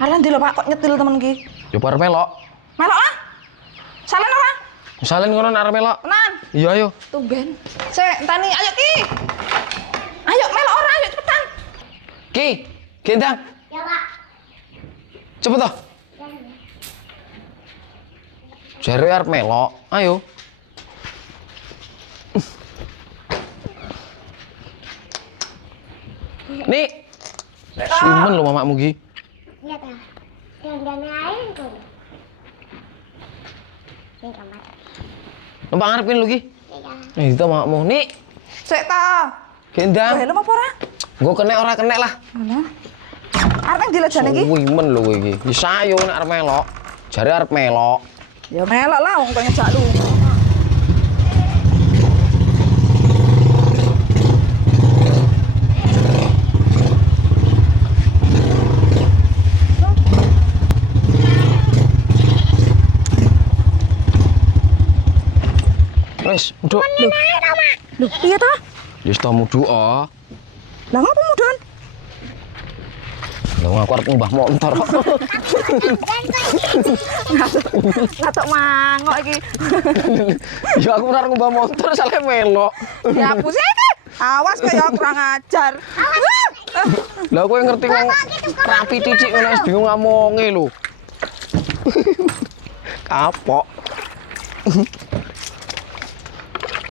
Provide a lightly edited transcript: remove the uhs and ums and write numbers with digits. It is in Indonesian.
Alah ndi lho Pak kok nyetil temen ki? Ya bar melok. Melok ah. Salen ora? Salen ngono nek arep melok. Tenan. Iya ayo. Tumben. Sik, entani ayo ki. Ayo melok ora ayo cepetan. Ki, gendang. Ya, Pak. Cepet toh. Jare arep melok. Ayo. Nih. Simen lho mamakmu ki. Iya, Ta. Yang air kok. Ini kamar. Numpak ngarepin lho ki. Iya. Itu mamakmu. Nih. Sik ta. Gendang. Helm apa ora? Nggo kenek ora kenek lah. Alah. Arep ndi lejane ki? Simen lho kowe iki. Wis ayo nek arep melok. Jare arep melok. Ya melok lah wong kok ngejak lu. Wes, nduk. Lho, piye ta? Wis ta mudhu ah. Lah ngopo mudun? Lah aku arep mbah motor. Ngatok mangok iki. Ya aku ora mbah motor salah melok. Ya hapus iki. Awas kok ya kurang ajar. Lah kowe ngerti wong rapi titik ngono wis bingung ngamonge lho. Kapok.